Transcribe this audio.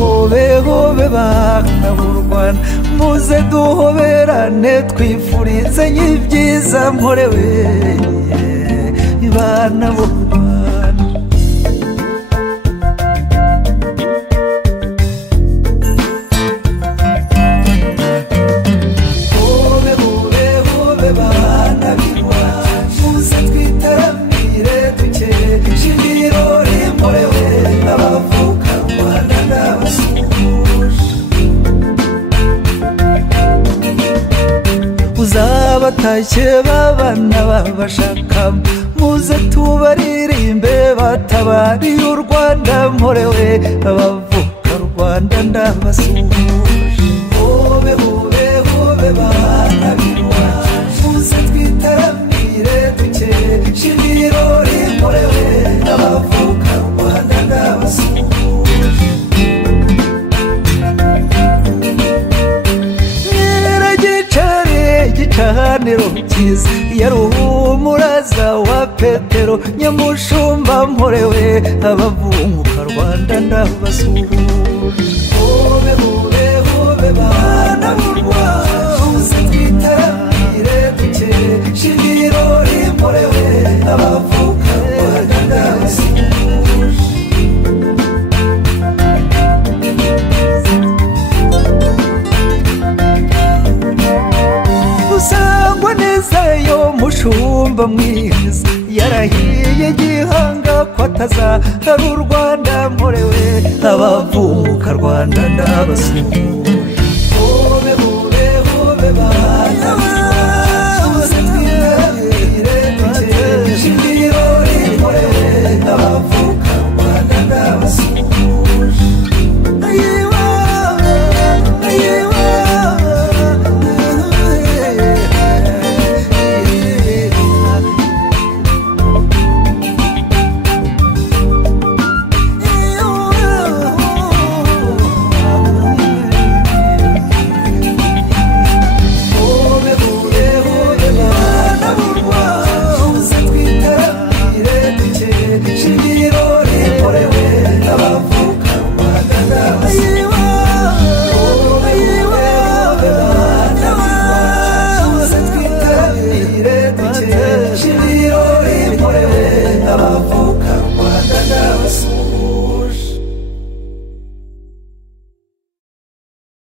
hobe hobe bana b'u Rwanda muze duhoberane twifurizanye ibyiza mporewe bana b'u Rwanda hobe hobe hobe bana b'u Rwanda muze twitaramire dukeshe ibirori mporewe n'abavuka Rwanda n'abasuhuje uzabatashye babana babashaka muze tubaririmbe batabariye u Rwanda mporewe abavuka Rwanda ndabasuhuje hobe hobe hobe bana b'u Rwanda muze twitaramire dukeshe ibirori mporewe abavuka Rwanda ndabasuhuje igicaniro cyiza yari umuraza wa Petero Nyamushumba mporewe abavumuka Rwanda ndabasuhuje hobe hobe hobe bana b'u Rwanda muze twitaramire dukeshe ibirori mporewe abavuka Rwanda ndabasuhuje usangwa neza yo mushumba mwiza yarahiye gihanga ko atazahara u Rwanda mporewe abavumuka Rwanda ndabasuhuje hobe hobe hobe